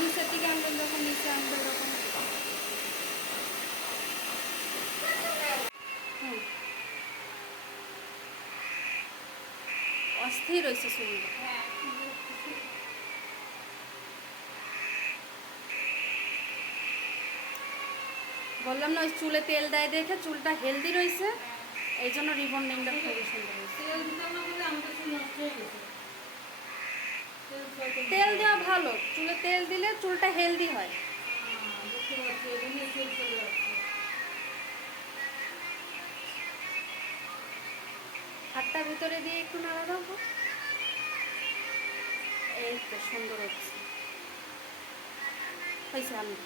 নিচের দিকে আনবেন, যখন নিচে আনবে ওরকম। হুম, অস্থির হয়েছে চুলটা। বললাম না, ওই চুলে তেল দেয় দেখে চুলটা হেলদি রয়েছে, এই জন্য রিবন্ডিংটা খুবই সুন্দর হয়েছে। তেল দেওয়া ভালো, চুলে তেল দিলে চুলটা হেলদি হয়। হাতটা ভিতরে দিয়ে একটু নাড়া দাও তো। এই তো সুন্দর হচ্ছে, হয়েছে। আমি